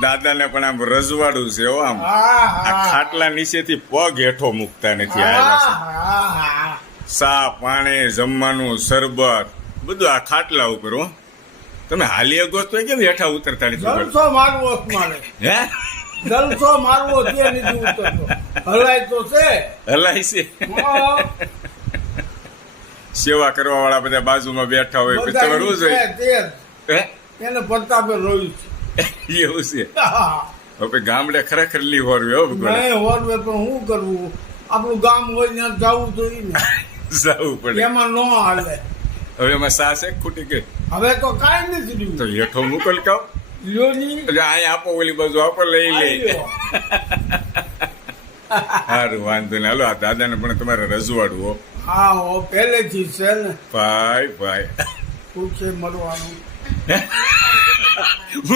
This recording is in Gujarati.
દાદાને પણ આમ રજવાડું છે હો આમ. હા, આ હા. ખાટલા નીચેથી પગ હેઠો મૂકતા નથી આવ્યા છે. હા. સા પાણી જમવાનું શરબત બધું આ ખાટલા ઉપર હો. તમે હાલી અગો તો કેમ હેઠા ઉતરતા નથી ઉપર? જલસો મારવો જ મારે. હે જલસો મારવો છે નથી ઉતરતો. હલાય તો છે. હલાય છે. હા. સેવા કરવા વાળા બધા બાજુમાં બેઠા હોય પછી બધા તમારે શું છે જોઈએ? તે જ. હે એને પ્રતાપે રોયું છે. એવું છે. હા. હવે ગામડે ખરેખર લી હોરવી હો ભગવાન. નહીં હોરવે પણ શું કરવું? આપણું ગામ હોય ત્યાં જવું જોઈએ ને. જવું પડે. એમાં ન હાલે. હવે એમાં સાસ એક ખૂટી ગઈ હવે તો કાંઈ નથી તો રહ્યું. હેઠો મોકલ કાવ. લ્યો ની. એટલે અહીંયા આપો ઓલી બાજુ આપો લઈ લે. આલ્યો. સારું વાંધો ને હાલો આ દાદાને પણ તમારે રજવાડવું હો. હા હો પહેલેથી છે ને. ભાઈ ભાઈ પૂછે મળવાનું. હું